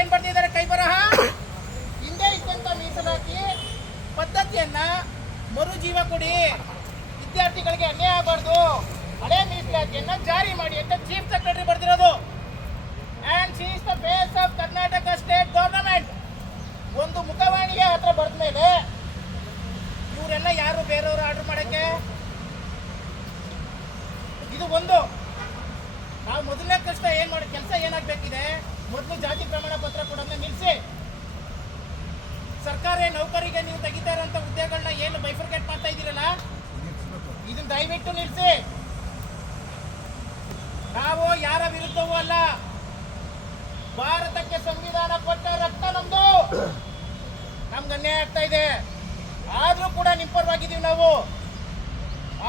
ಏನ್ ಬರ್ತಿದ್ದಾರೆ ಕೈ ಬರಹ ಹಿಂದೆ ಇದ್ದಂತ ಮೀಸಲಾತಿ ಪದ್ಧತಿಯನ್ನ ಮರುಜೀವ ಕೊಡಿ, ವಿದ್ಯಾರ್ಥಿಗಳಿಗೆ ಅನ್ಯಾಯ ಆಗಬಾರ್ದು, ಹಳೆ ಮೀಸಲಾತಿಯನ್ನ ಜಾರಿ ಮಾಡಿ ಅಂತ ಚೀಫ್ ಸೆಕ್ರೆಟರಿ ಬರ್ತಿರೋದು. And she is the face of Karnataka state government. ಒಂದು ಮುಖವಾಣಿಗೆ ಹತ್ರ ಬರ್ದ ಮೇಲೆ ಇವರೆಲ್ಲ ಯಾರು ಬೇರೆಯವರು ಆರ್ಡರ್ ಮಾಡಕ್ಕೆ? ಇದು ಒಂದು. ನಾವು ಮೊದಲನೇ ಕಷ್ಟ ಏನ್ ಮಾಡಿ ಕೆಲಸ ಏನಾಗಬೇಕಿದೆ, ಮೊದಲು ಜಾತಿ ಪ್ರಮಾಣ ಪತ್ರ ಕೊಡೋದನ್ನ ನಿಲ್ಲಿಸಿ. ಸರ್ಕಾರಿ ನೌಕರಿಗೆ ನೀವು ತೆಗಿತಾ ಇರೋಂಥ ಹುದ್ದೆಗಳನ್ನ ಏನು ಬೈಫರ್ಕೇಟ್ ಮಾಡ್ತಾ ಇದ್ದೀರಲ್ಲ, ಇದನ್ನ ದಯವಿಟ್ಟು ನಿಲ್ಲಿಸಿ. ನಾವು ಯಾರ ವಿರುದ್ಧವೂ ಅಲ್ಲ, ಭಾರತಕ್ಕೆ ಸಂವಿಧಾನ ಕೊಟ್ಟ ರಕ್ತ ನಮ್ದು. ನಮ್ಗೆ ಅನ್ಯಾಯ ಆಗ್ತಾ ಇದೆ, ಆದ್ರೂ ಕೂಡ ನಿಮ್ ಪರವಾಗಿದ್ದೀವಿ ನಾವು,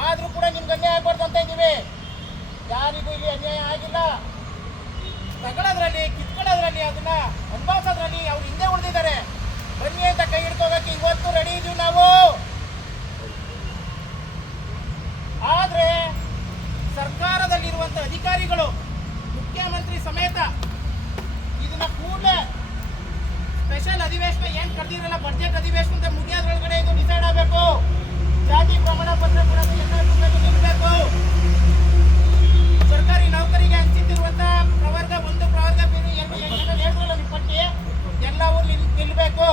ಆದ್ರೂ ಕೂಡ ನಿಮ್ಗೆ ಅನ್ಯಾಯ ಆಗ್ಬಾರ್ದು ಅಂತ ಇದ್ದೀವಿ. ಯಾರಿಗೂ ಇಲ್ಲಿ ಅನ್ಯಾಯ ಆಗಿಲ್ಲ. ತಗೊಳ್ಳೋದ್ರಲ್ಲಿ ಕಿತ್ಕೊಳ್ಳೋದ್ರಲ್ಲಿ ಅದನ್ನ ಅನುಭವಿಸೋದ್ರಲ್ಲಿ ಅವ್ರು ಹಿಂದೆ ಉಳಿದಿದ್ದಾರೆ. ಬನ್ನಿ ಅಂತ ಕೈ ಹಿಡ್ಕೋಬೇಕು ಇವತ್ತು ರೆಡಿ ಇದೀವಿ ನಾವು. ಆದ್ರೆ ಸರ್ಕಾರದಲ್ಲಿರುವಂತ ಅಧಿಕಾರಿಗಳು ಮುಖ್ಯಮಂತ್ರಿ ಸಮೇತ ಇದನ್ನ ಕೂಡಲೇ ಸ್ಪೆಷಲ್ ಅಧಿವೇಶನ ಏನ್ ಕರೆದಿರಲ್ಲ, ಬಜೆಟ್ ಅಧಿವೇಶನದ ಮುಗಿಯೋದ್ರೊಳಗಡೆ ಇದು ಡಿಸೈಡ್ ಆಗಬೇಕು. ಜಾತಿ ಪ್ರಮಾಣ ಪತ್ರ ಕೊಡೋದು ನಿಲ್ಲಬೇಕು. ಸರ್ಕಾರಿ ನೌಕರಿಗೆ ಹಂಚಿಟ್ಟಿರುವಂತಹ ಪ್ರವರ್ಗ 1, ಪ್ರವರ್ಗ 2 ಹೇಳಿದ್ರಲ್ಲ ನೀವು ಪಟ್ಟಿ, ಎಲ್ಲವೂ ನಿಲ್ಲಬೇಕು.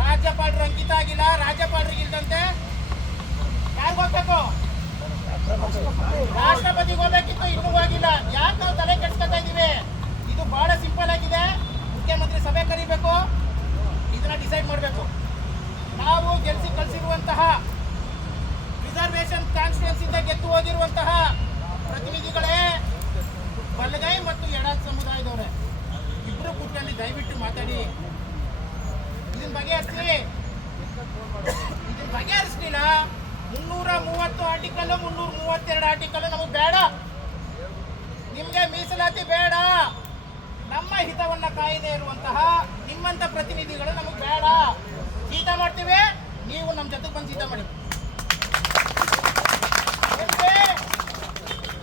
ರಾಜ್ಯಪಾಲರು ಅಂಕಿತ ಆಗಿಲ್ಲ, ರಾಜ್ಯಪಾಲರಿಗೆ ಇಲ್ದಂತೆ ಯಾರಿಗ ಹೋಗ್ಬೇಕು? ರಾಷ್ಟ್ರಪತಿಗೆ ಹೋಗ್ಬೇಕಿತ್ತು, ಇನ್ನೂ ಆಗಿಲ್ಲ. ಯಾಕೆ ನಾವು ತಲೆ ಕೆಡ್ಸ್ಕೊತಾ ಇದೀವಿ? ಇದು ಬಹಳ ಸಿಂಪಲ್ ಆಗಿದೆ. ಮುಖ್ಯಮಂತ್ರಿ ಸಭೆ ಕರಿಬೇಕು, ಇದನ್ನ ಡಿಸೈಡ್ ಮಾಡಬೇಕು. ನಾವು ಗೆಲ್ಸಿ ಕಳಿಸಿರುವಂತಹ ರಿಸರ್ವೇಶನ್ ಕಾನ್ಸ್ಟಿಟ್ಯೂನ್ಸಿಯಿಂದ ಗೆದ್ದು ಹೋಗಿರುವಂತಹ ಪ್ರತಿನಿಧಿಗಳೇ ಬಲಗೈ ಮತ್ತು ಎಡ ಸಮುದಾಯದವರೇ ಇಬ್ರು ಕೂತ್ಕೊಂಡು ದಯವಿಟ್ಟು ಮಾತಾಡಿ ಇದನ್ನ ಬಗೆಹರಿಸಿ. ಇದನ್ನ ಬಗೆಹರಿಸಲಿಲ್ಲ 330 ಆರ್ಟಿಕಲ್ 332 ಆರ್ಟಿಕಲ್ ನಮಗೆ ಬೇಡ. ನಿಮ್ಗೆ ಮೀಸಲಾತಿ ಬೇಡ. ನಮ್ಮ ಹಿತವನ್ನ ಕಾಯದೆ ಇರುವಂತಹ ನಿಮ್ಮಂತ ಪ್ರತಿನಿಧಿಗಳು ನಮಗೆ ಬೇಡ. ಜೀತ ಮಾಡ್ತೀವಿ, ನೀವು ನಮ್ಮ ಜೊತೆಗೆ ಬಂದು ಜೀತ ಮಾಡಿ.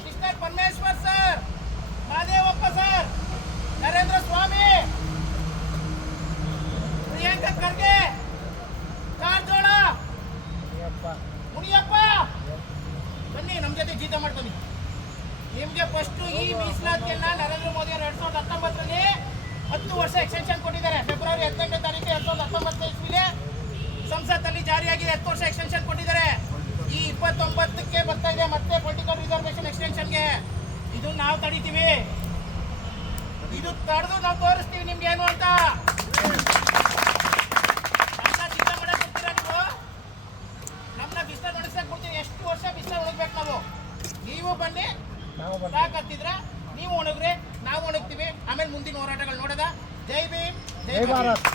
Mister Parameshwar sir, Mahadevappa sir, Narendra Swamy, Priyanka Kharge, Karjol, Muniyappa, ಬನ್ನಿ ನಮ್ಮ ಜೊತೆ ಜೀತ ಮಾಡ್ಬನ್ನಿ. ನಿಮ್ಗೆ ಫಸ್ಟ್ ಈ ಮೀಸಲಾತಿಯನ್ನ ನರೇಂದ್ರ ಮೋದಿ ಅವರು 2019ರಲ್ಲಿ 10 ವರ್ಷ ಎಕ್ಸ್ಟೆನ್ಷನ್ ಕೊಟ್ಟಿದ್ದಾರೆ. ಫೆಬ್ರವರಿ 18ನೇ ತಾರೀಕು 2019 ಇಸ್ವಿಲಿ ಸಂಸತ್ತಲ್ಲಿ ಜಾರಿಯಾಗಿದೆ. 10 ವರ್ಷ ಎಕ್ಸ್ಟೆನ್ಷನ್ ಕೊಟ್ಟಿದ್ದಾರೆ. ಈ 29ಕ್ಕೆ ಬರ್ತಾ ಇದೆ ಮತ್ತೆ ಪೊಲಿಟಿಕಲ್ ರಿಸರ್ವೇಶನ್ ಎಕ್ಸ್ಟೆನ್ಷನ್ಗೆ. ಇದು ನಾವು ತಡಿತೀವಿ, ಇದು ತಡೆದು ನಾವು ತೋರಿಸ್ತೀವಿ ನಿಮ್ಗೆ ಏನು ಅಂತ. ನಮ್ಮನ್ನ ಸಿದ್ಧ ಮಾಡಕ್ ಕೊಡ್ತೀರಾ ನೀವು? ನಮ್ಮನ್ನ ಬಿಸಿಲ ಒಣಗ್ಸಕ್ ಕೊಡ್ತೀವಿ. ಎಷ್ಟು ವರ್ಷ ಬಿಸಿಲ ಒಣಗ್ಬೇಕು ನಾವು? ನೀವು ಬನ್ನಿ, ಸಾಕತ್ತಿದ್ರೆ ನೀವು ಒಣಗ್ರಿ, ನಾವು ಒಣಗ್ತೀವಿ. ಆಮೇಲೆ ಮುಂದಿನ ಹೋರಾಟಗಳು ನೋಡೋದ. ಜೈ ಭೀಮ್, ಜೈ ಭಾರತ್.